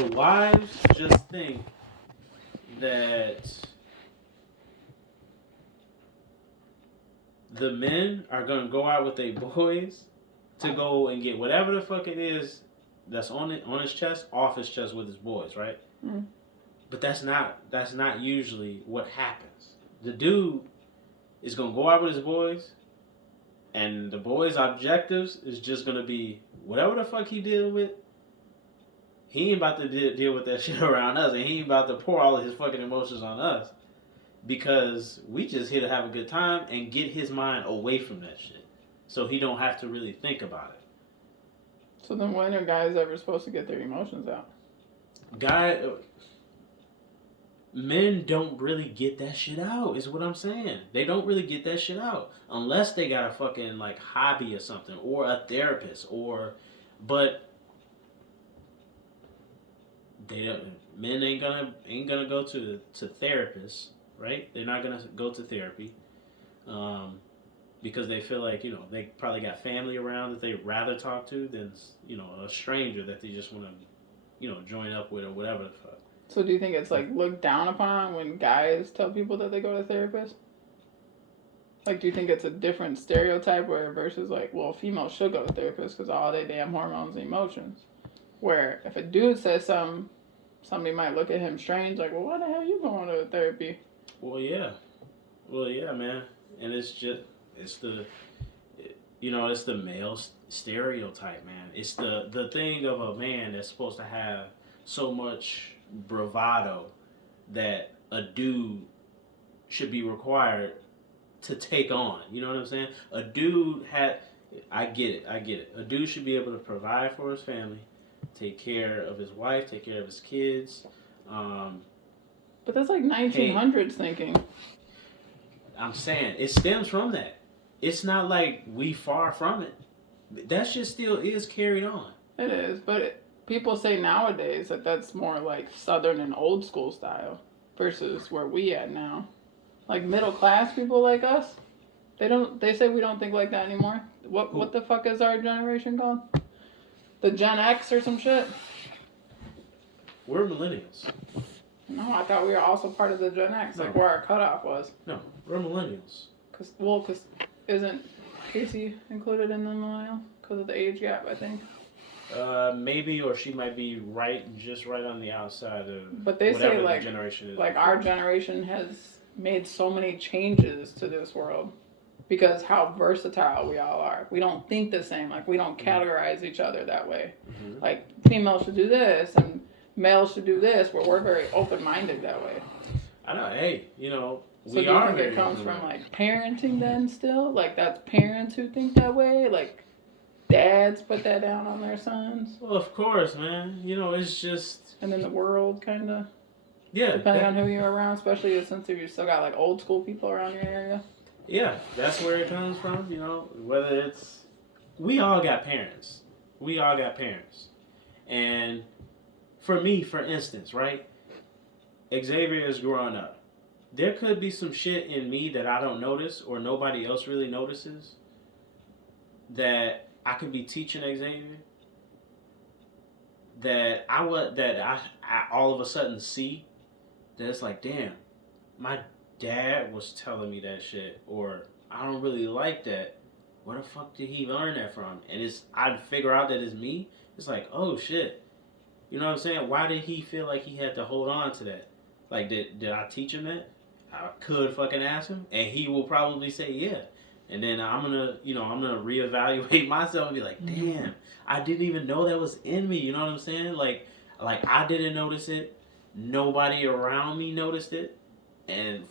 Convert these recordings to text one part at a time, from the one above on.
the wives just think that the men are gonna go out with their boys to go and get whatever the fuck it is that's on his chest off his chest with his boys, right? Mm. But that's not usually what happens. The dude is gonna go out with his boys, and the boys' objectives is just gonna be whatever the fuck he deal with. He ain't about to deal with that shit around us, and he ain't about to pour all of his fucking emotions on us because we just here to have a good time and get his mind away from that shit, so he don't have to really think about it. So then, when are guys ever supposed to get their emotions out? Men don't really get that shit out. Is what I'm saying. They don't really get that shit out unless they got a fucking like hobby or something, or a therapist, or but they don't. Men ain't gonna go to therapists, right? They're not gonna go to therapy, because they feel like they probably got family around that they'd rather talk to than a stranger that they just want to join up with or whatever the fuck. So do you think it's like looked down upon when guys tell people that they go to therapists? Like, do you think it's a different stereotype where versus like, well, females should go to therapists because all they damn hormones and emotions. Where if a dude says something, somebody might look at him strange, like, well, why the hell you going to therapy? Well, yeah, man, and it's the it's the male stereotype, man. It's the thing of a man that's supposed to have so much bravado that a dude should be required to take on. You know what I'm saying? A dude I get it. A dude should be able to provide for his family, take care of his wife, take care of his kids. But that's like 1900s thinking. I'm saying it stems from that. It's not like we far from it. That shit still is carried on. It is, but people say nowadays that that's more like Southern and old school style versus where we at now. Like middle class people like us, they say we don't think like that anymore. What the fuck is our generation called? The Gen X or some shit? We're millennials. No, I thought we were also part of the Gen X, like where our cutoff was. No, we're millennials. Cause isn't Casey included in the millennial because of the age gap? I think. Maybe, or she might be just right on the outside of. But they say like generation is. Like our generation has made so many changes to this world because how versatile we all are. We don't think the same. Like we don't categorize each other that way. Mm-hmm. Like females should do this and males should do this, but we're very open-minded that way. I know. Hey, So do you think it comes from like parenting then still? Like that's parents who think that way? Like dads put that down on their sons? Well, of course, man. It's just. And then the world kind of. Yeah. Depending on who you're around, especially since you still got like old school people around your area. Yeah, that's where it comes from. Whether it's. We all got parents. And for me, for instance, right? Xavier is growing up. There could be some shit in me that I don't notice or nobody else really notices that I could be teaching Xavier that I all of a sudden see that it's like, damn, my dad was telling me that shit, or I don't really like that. Where the fuck did he learn that from? And I'd figure out that it's me. It's like, oh shit. You know what I'm saying? Why did he feel like he had to hold on to that? Like, did I teach him that? I could fucking ask him, and he will probably say yeah. And then I'm gonna reevaluate myself and be like, damn, I didn't even know that was in me. You know what I'm saying? Like I didn't notice it. Nobody around me noticed it, and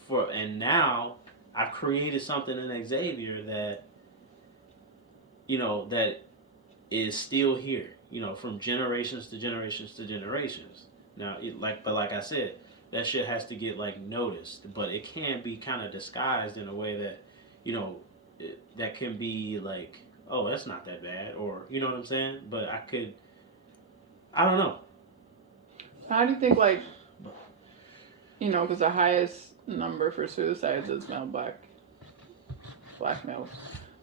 now I've created something in Xavier that that is still here. From generations to generations to generations. Now, like I said, that shit has to get like noticed, but it can be kind of disguised in a way that that can be like, oh, that's not that bad, or you know what I'm saying? But I don't know. How do you think like, because the highest number for suicides is black males.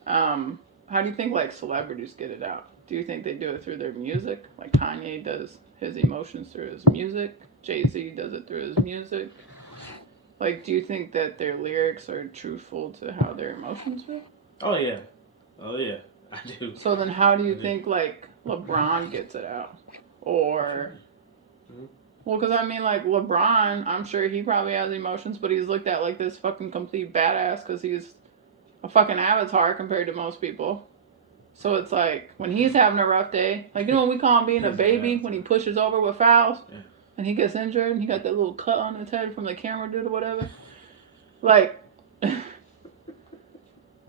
How do you think like celebrities get it out? Do you think they do it through their music? Like Kanye does his emotions through his music. Jay-Z does it through his music. Like, do you think that their lyrics are truthful to how their emotions feel? Oh yeah, I do. So then, how do you think like LeBron gets it out, or? Well, because I mean, like LeBron, I'm sure he probably has emotions, but he's looked at like this fucking complete badass because he's a fucking avatar compared to most people. So it's like when he's having a rough day, like you know what we call him being a baby when he pushes over with fouls and he gets injured and he got that little cut on his head from the camera dude or whatever. Like,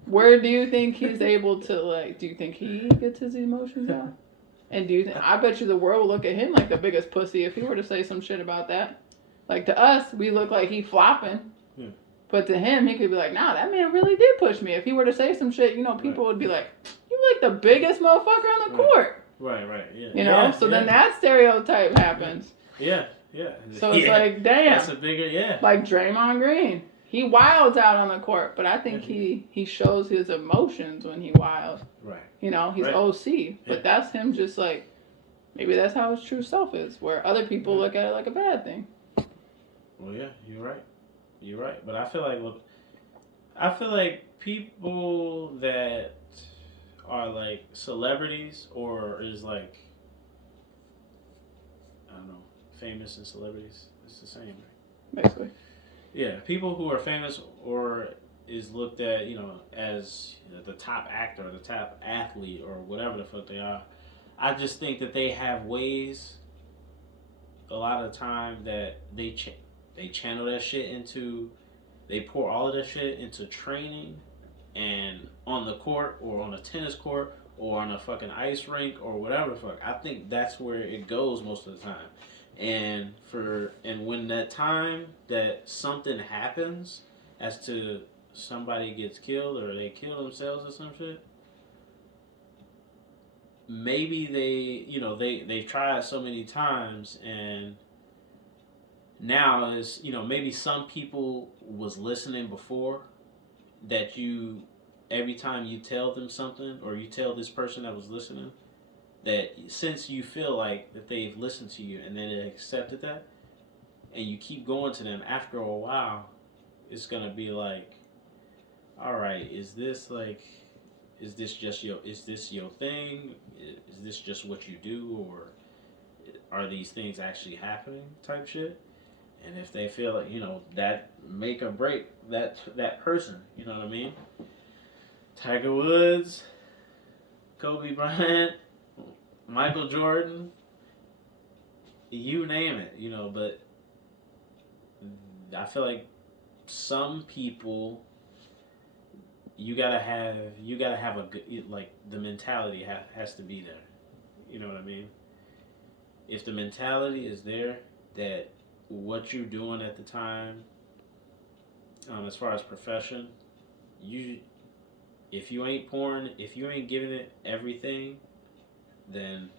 where do you think he's able to like? Do you think he gets his emotions out? And do you think? I bet you the world will look at him like the biggest pussy if he were to say some shit about that. Like to us, we look like he flopping. Yeah. But to him, he could be like, nah, that man really did push me. If he were to say some shit, you know, people would be like, you like the biggest motherfucker on the court. Right, yeah. You know, so then that stereotype happens. Yeah. So it's like, damn. That's a bigger, Like Draymond Green. He wilds out on the court, but I think he shows his emotions when he wilds. Right. You know, he's OC. But that's him just like, maybe that's how his true self is, where other people look at it like a bad thing. Well, yeah, you're right. But I feel like people that are like celebrities or is like, I don't know, famous and celebrities, it's the same, right? Basically. Yeah, people who are famous or is looked at, you know, as the top actor or the top athlete or whatever the fuck they are. I just think that they have ways a lot of the time that they channel that shit into, they pour all of that shit into training and on the court or on a tennis court or on a fucking ice rink or whatever the fuck. I think that's where it goes most of the time. And when that time that something happens as to somebody gets killed or they kill themselves or some shit, maybe they tried so many times and now is, you know, maybe some people was listening before that you, every time you tell them something or you tell this person that was listening, that since you feel like that they've listened to you and then they accepted that and you keep going to them after a while, it's going to be like, all right, is this your thing? Is this just what you do, or are these things actually happening type shit? And if they feel like, you know, that make or break that person, you know what I mean? Tiger Woods, Kobe Bryant, Michael Jordan, you name it, you know, but I feel like some people, you gotta have a good, like, the mentality has to be there. You know what I mean? If the mentality is there that what you're doing at the time, as far as profession, if you ain't giving it everything, then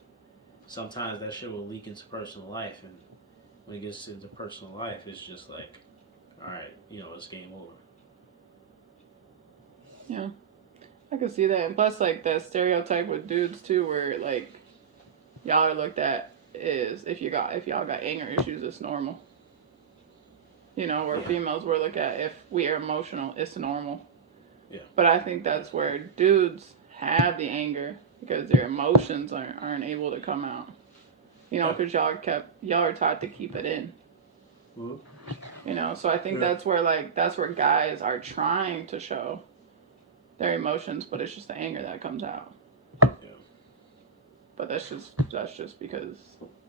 sometimes that shit will leak into personal life, and when it gets into personal life, it's just like, all right, you know, it's game over. Yeah, I can see that. And plus, like, that stereotype with dudes, too, where, like, y'all are looked at is if y'all got anger issues, it's normal. You know, where females were looked at, if we are emotional, it's normal. Yeah. But I think that's where dudes have the anger because their emotions aren't able to come out. You know, because y'all are taught to keep it in. Mm-hmm. You know, so I think that's where guys are trying to show their emotions, but it's just the anger that comes out. Yeah. But that's just because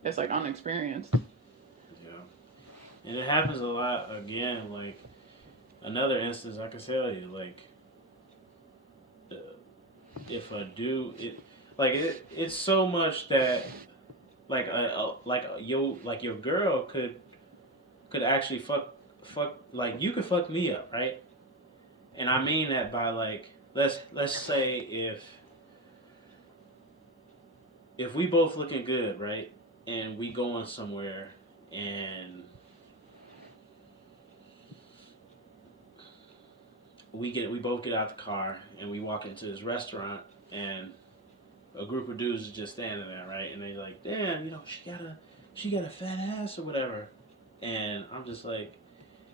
it's like unexperienced. Yeah. And it happens a lot again, like another instance I can tell you, like if a dude it's so much that your girl could actually fuck like you could fuck me up, right? And I mean that by like let's say if we both looking good, right? And we going somewhere and we both get out the car and we walk into this restaurant and a group of dudes is just standing there, right? And they're like, damn, you know, she got a fat ass or whatever. And I'm just like,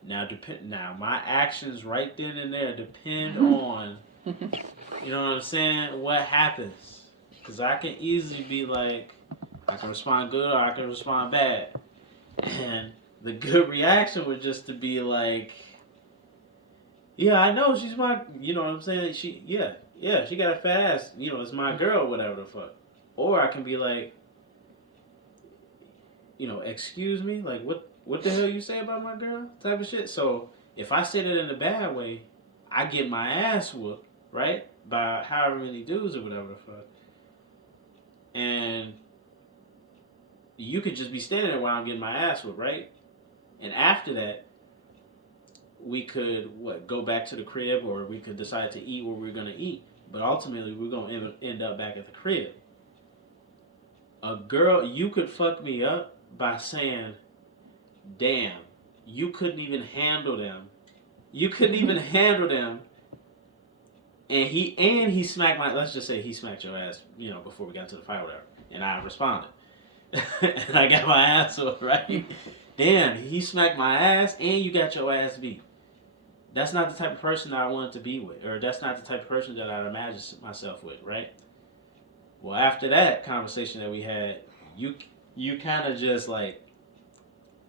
now my actions right then and there depend on, you know what I'm saying, what happens. Because I can easily be like, I can respond good or I can respond bad. And the good reaction would just to be like, yeah, I know she's my, you know what I'm saying? She got a fat ass. You know, it's my girl, whatever the fuck. Or I can be like, you know, excuse me, like what the hell you say about my girl, type of shit. So if I say that in a bad way, I get my ass whooped, right, by however many dudes or whatever the fuck. And you could just be standing there while I'm getting my ass whooped, right? And after that, we could go back to the crib, or we could decide to eat where we're gonna eat. But ultimately, we're gonna end up back at the crib. A girl, you could fuck me up by saying, "Damn, you couldn't even handle them. You couldn't even handle them." And he smacked my. Let's just say he smacked your ass, you know, before we got to the fight, or whatever. And I responded, and I got my ass whooped, right? Damn, he smacked my ass, and you got your ass beat. That's not the type of person that I wanted to be with, or that's not the type of person that I'd imagine myself with, right? Well, after that conversation that we had, you kind of just like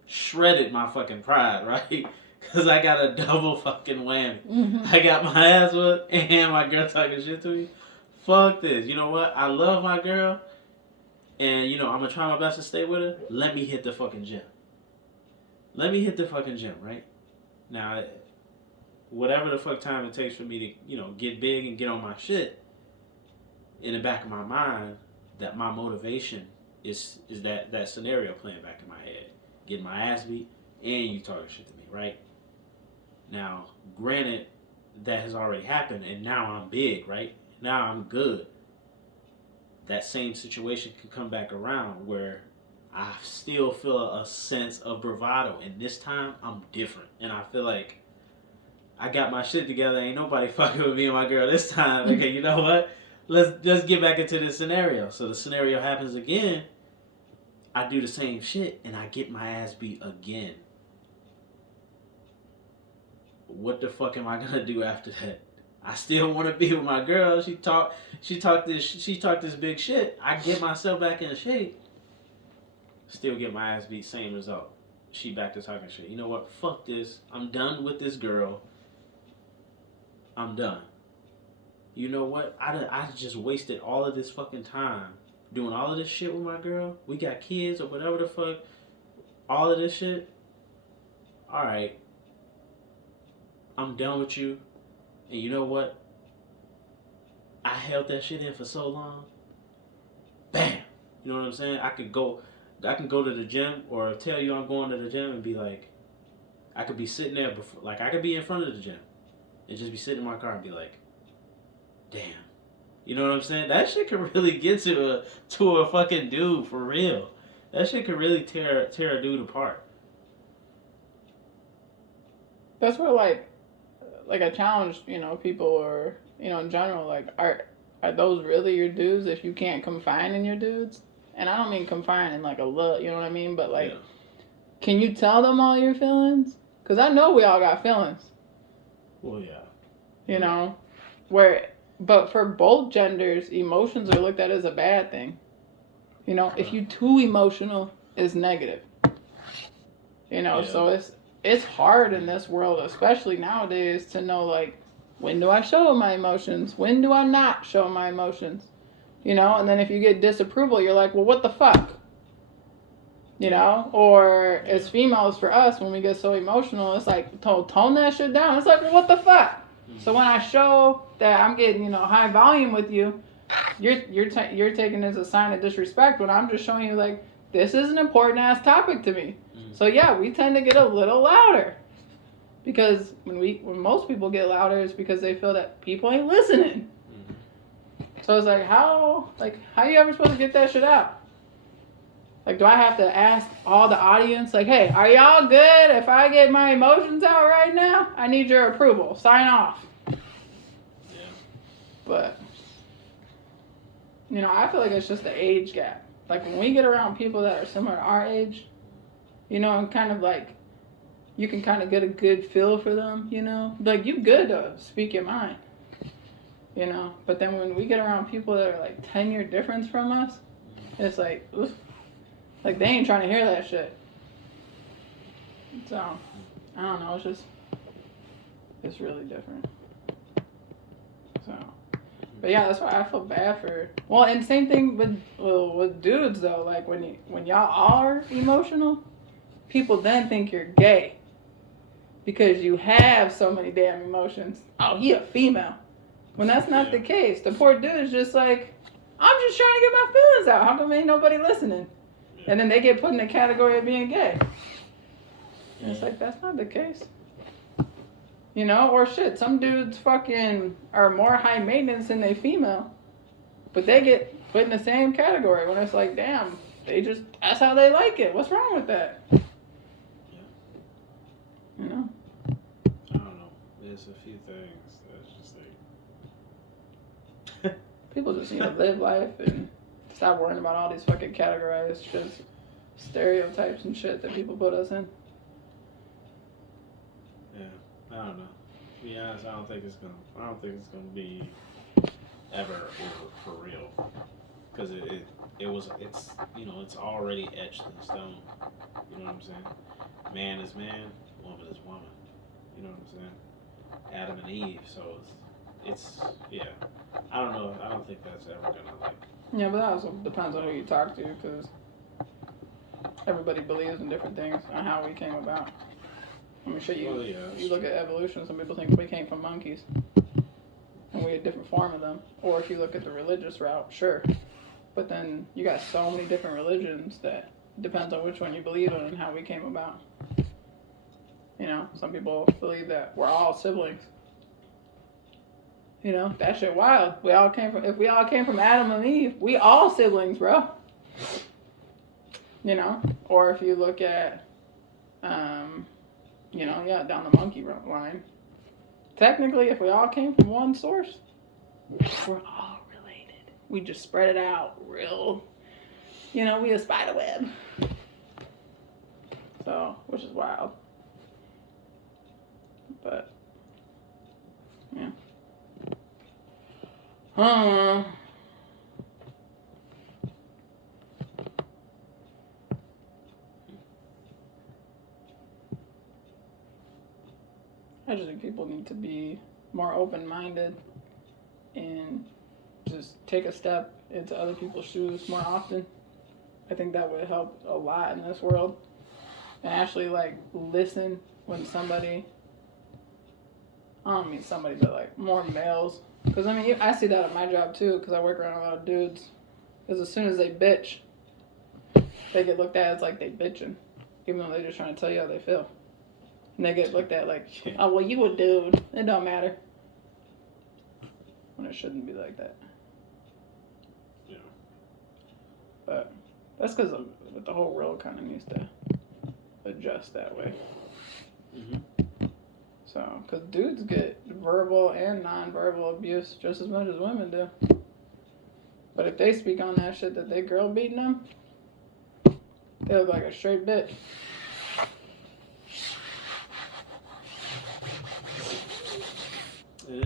shredded my fucking pride, right? Because I got a double fucking whammy. I got my ass whooped and my girl talking shit to me. Fuck this. You know what? I love my girl, and you know I'm gonna try my best to stay with her. Let me hit the fucking gym. Let me hit the fucking gym, right? Now, whatever the fuck time it takes for me to, you know, get big and get on my shit, in the back of my mind, that my motivation is that scenario playing back in my head. Getting my ass beat and you talking shit to me, right? Now, granted, that has already happened and now I'm big, right? Now I'm good. That same situation can come back around where I still feel a sense of bravado, and this time I'm different. And I feel like I got my shit together. Ain't nobody fucking with me and my girl this time. Okay, you know what? Let's get back into this scenario. So the scenario happens again. I do the same shit and I get my ass beat again. What the fuck am I gonna do after that? I still want to be with my girl. She talked this big shit. I get myself back in shape. Still get my ass beat. Same result. She back to talking shit. You know what? Fuck this. I'm done with this girl. I'm done. You know what? I just wasted all of this fucking time doing all of this shit with my girl. We got kids or whatever the fuck. All of this shit. Alright. I'm done with you. And you know what? I held that shit in for so long. Bam! You know what I'm saying? I can go to the gym or tell you I'm going to the gym and be like, I could be sitting there before, like I could be in front of the gym and just be sitting in my car and be like, damn. You know what I'm saying? That shit could really get to a fucking dude for real. That shit could really tear a dude apart. That's where like I challenge, you know, people, or, you know, in general, like, are those really your dudes if you can't confine in your dudes? And I don't mean confine in like a look, you know what I mean? But like, Can you tell them all your feelings? Because I know we all got feelings. Well, yeah. You know, but for both genders, emotions are looked at as a bad thing. You know, if you too emotional, it's negative. You know, so it's hard in this world, especially nowadays, to know, like, when do I show my emotions? When do I not show my emotions? You know, and then if you get disapproval, you're like, well, what the fuck? You know, or as females, for us, when we get so emotional, it's like, tone that shit down. It's like, well, what the fuck? So when I show that I'm getting, you know, high volume with you, you're taking it as a sign of disrespect, when I'm just showing you, like, this is an important ass topic to me. So yeah, we tend to get a little louder, because when most people get louder, it's because they feel that people ain't listening. So it's like, how you ever supposed to get that shit out? Like, do I have to ask all the audience, like, hey, are y'all good if I get my emotions out right now? I need your approval. Sign off. Yeah. But, you know, I feel like it's just the age gap. like when we get around people that are similar to our age, you know, and kind of like, you can kind of get a good feel for them, you know? Like, you good to speak your mind, you know? But then when we get around people that are like 10-year difference from us, it's like, oof. Like, they ain't trying to hear that shit. So, I don't know, it's really different. So, but yeah, that's why I feel bad for, well, and same thing with dudes though, like when y'all are emotional, people then think you're gay. Because you have so many damn emotions. Oh, he a female. When that's not the case. The poor dude is just like, I'm just trying to get my feelings out. How come ain't nobody listening? And then they get put in the category of being gay. And it's like, that's not the case. You know, or shit, some dudes fucking are more high maintenance than they female. But they get put in the same category when it's like, damn, that's how they like it. What's wrong with that? You know? I don't know. There's a few things that's just like... People just need to live life and stop worrying about all these fucking categorized just stereotypes and shit that people put us in. Yeah, I don't know. To be honest, I don't think it's gonna be ever for real. Because it's you know, it's already etched in stone. You know what I'm saying? Man is man, woman is woman. You know what I'm saying? Adam and Eve. So it's yeah. I don't know. I don't think that's ever gonna like. Yeah, but that also depends on who you talk to, because everybody believes in different things on how we came about. I mean, shit, you look at evolution. Some people think we came from monkeys, and we had a different form of them. Or if you look at the religious route, sure. But then you got so many different religions that depends on which one you believe in and how we came about. You know, some people believe that we're all siblings. You know, that shit wild. If we all came from Adam and Eve, we all siblings, bro. You know, or if you look at, you know, yeah, down the monkey line. Technically, if we all came from one source, we're all related. We just spread it out real, you know, we a spider web. So, which is wild. But, yeah. I just think people need to be more open-minded and just take a step into other people's shoes more often. I think that would help a lot in this world. And actually, like, listen when somebody, I don't mean somebody, but like more males. Because I mean, I see that at my job too, because I work around a lot of dudes. Because as soon as they bitch, they get looked at as like they bitching, even though they're just trying to tell you how they feel. And they get looked at like, oh, well, you a dude. It don't matter. When it shouldn't be like that. Yeah. But that's because the whole world kind of needs to adjust that way. Mm-hmm. So, because dudes get verbal and non-verbal abuse just as much as women do. But if they speak on that shit that they girl beating them, they look like a straight bitch. It is